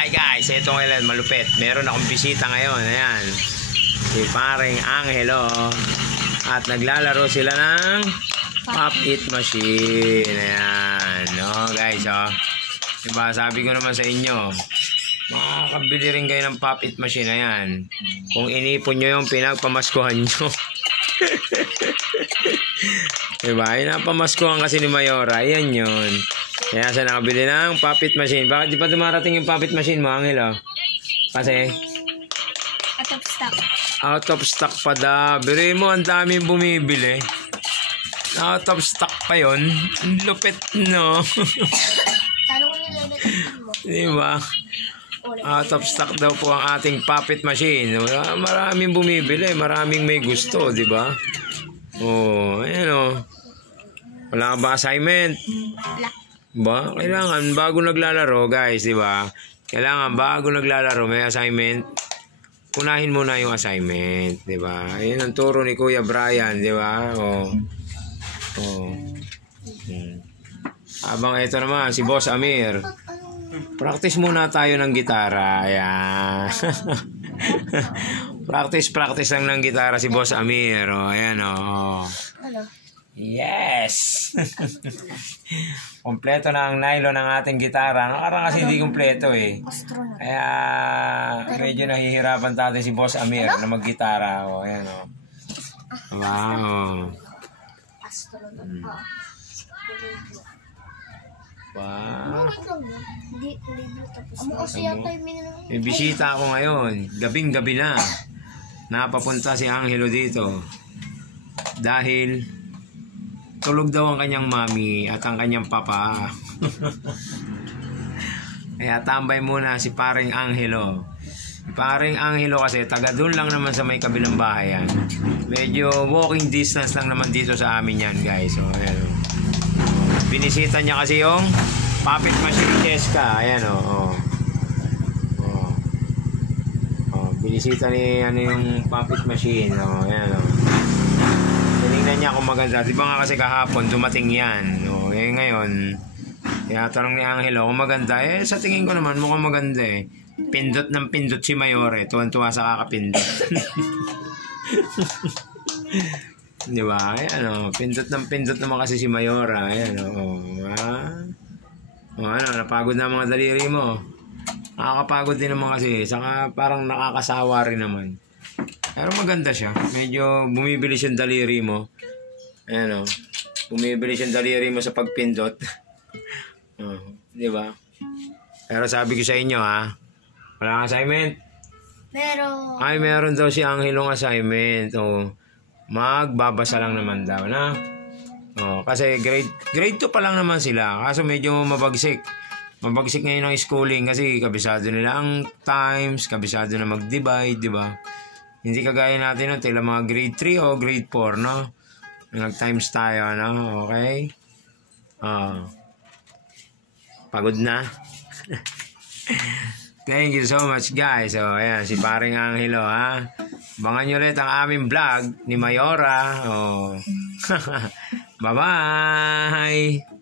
Hi guys, ito ngayon malupit. Meron akong bisita ngayon. Ayan. Si paring Angelo. At naglalaro sila ng Pop It Machine. Ayan. No, guys, oh. Diba, sabi ko naman sa inyo, makakabili rin kayo ng Pop It Machine. Ayan. Kung inipon nyo yung pinagpamaskuhan nyo. Diba, inapamaskuhan kasi ni Mayora. Ayan yun. Kaya sa nakabili ng Pop It Machine. Bakit di pa dumarating yung Pop It Machine mo, Angelo? Kasi? Out of stock. Out of stock pa da. Biri mo, ang daming bumibili. Out of stock pa yun. Ang lupit, no? Talo ko nilalatin mo. Diba? Out of stock daw po ang ating Pop It Machine. Maraming bumibili. Maraming may gusto, diba? Oh, ayan o. Wala ba assignment? Wala. Ba? Kailangan bago naglalaro, guys, di ba? Kailangan bago naglalaro may assignment. Unahin muna yung assignment, di ba? Ayun ang turo ni Kuya Brian, di ba? Oh. Oh. Habang ito naman si Boss Amir. Practice muna tayo ng gitara. Ayan. practice lang ng gitara si Boss Amir. Oh, ayan oh. Ano? Yes! Kompleto na ang nylon ng ating gitara. Nakarang kasi hindi kompleto eh. Astronaut. Kaya medyo nahihirapan tayo si Boss Amir na maggitara. O, ayan o. Wow. Astronaut. Wow. Hindi, libre tapos. Amo kasi yata yung minanong. May bisita ako ngayon. Gabing-gabi na. Napapunta si Angelo dito. Dahil tulog daw ang kanyang mami at ang kanyang papa. Kaya tambay muna si paring Angelo. Si paring Angelo kasi taga doon lang naman sa may kabilang bahay yan. Medyo walking distance lang naman dito sa amin yan, guys. So, ayan o. Binisita niya kasi yung Pop It Machine Cheska. Ayan o. Binisita ni yung Pop It Machine. O, ayan o. Tinignan niya kung maganda. Di ba nga kasi kahapon dumating yan. No? Eh ngayon, tinatanong ni Angelo kung maganda. Eh sa tingin ko naman mukhang maganda eh. Pindot ng pindot si Mayore. Tuwan-tuwa sa kakapindot. Di ba? Ayan o. Pindot ng pindot naman kasi si Mayora. Ayan o. Ano, napagod na mga daliri mo. Nakakapagod din naman kasi. Saka parang nakakasawa rin naman. Pero maganda siya. Medyo bumibilis yung daliri mo. Ayan o. Bumibilis yung daliri mo sa pagpindot. Di ba? Pero sabi ko sa inyo ha. Wala kang assignment? Meron. Ay, meron daw si Angelong assignment. O, magbabasa lang naman daw na. O, kasi grade 2 pa lang naman sila. Kaso medyo mabagsik. Mabagsik ngayon ang schooling kasi kabisado nila ang times, kabisado na mag-divide, di ba? Hindi kagaya natin no, tila mga grade 3 o grade 4, no? Nag-times tayo, no? Okay? Pagod na. Thank you so much, guys. So, ayan, si paring Angelo, ha? Abangan nyo ulit ang aming vlog ni Mayora. Bye-bye!